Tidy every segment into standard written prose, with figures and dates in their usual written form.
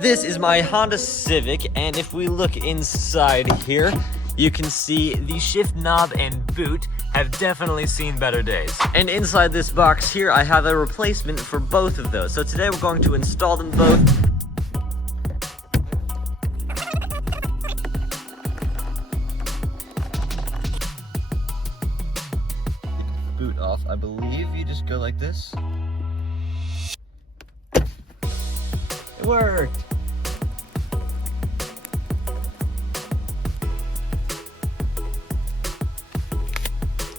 This is my Honda Civic, and if we look inside here, you can see the shift knob and boot have definitely seen better days. And inside this box here, I have a replacement for both of those. So today we're going to install them both. Boot off, I believe you just go like this. It worked!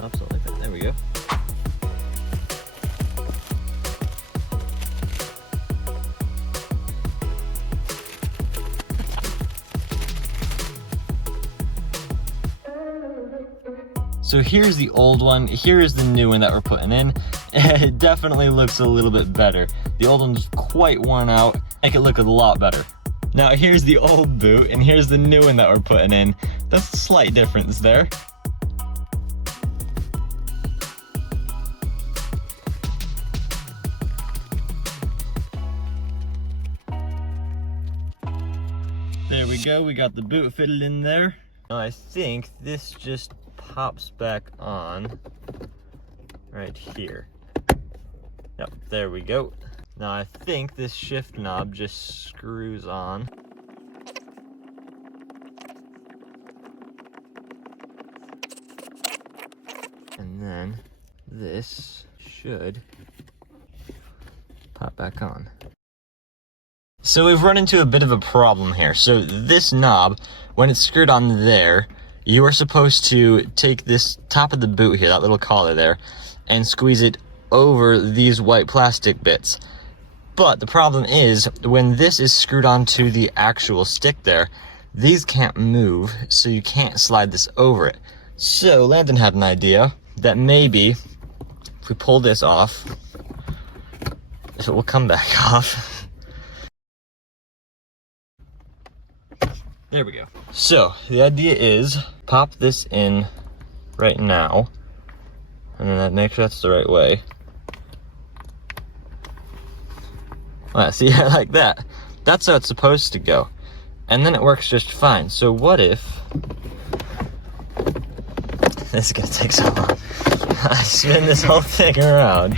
Absolutely, there we go. So here's the old one, here is the new one that we're putting in. It definitely looks a little bit better. The old one's quite worn out, make it look a lot better. Now here's the old boot, and here's the new one that we're putting in. That's a slight difference there. There we go, we got the boot fitted in there. Now I think this just pops back on right here. Yep, there we go. Now I think this shift knob just screws on. And then this should pop back on. So we've run into a bit of a problem here. So this knob, when it's screwed on there, you are supposed to take this top of the boot here, that little collar there, and squeeze it over these white plastic bits. But the problem is, when this is screwed onto the actual stick there, these can't move, so you can't slide this over it. So Landon had an idea that maybe if we pull this off, if it will come back off. There we go. So the idea is pop this in right now, and then make sure that's the right way. Well, see, like that. That's how it's supposed to go. And then it works just fine. So what if... This is gonna take so long. I spin this whole thing around.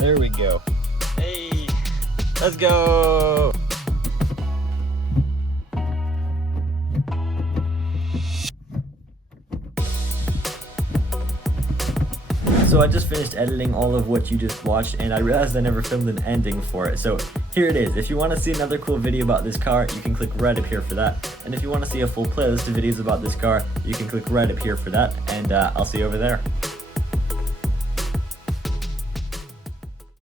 There we go. Hey, let's go. So I just finished editing all of what you just watched, and I realized I never filmed an ending for it. So here it is. If you want to see another cool video about this car, you can click right up here for that. And if you want to see a full playlist of videos about this car, you can click right up here for that. And I'll see you over there.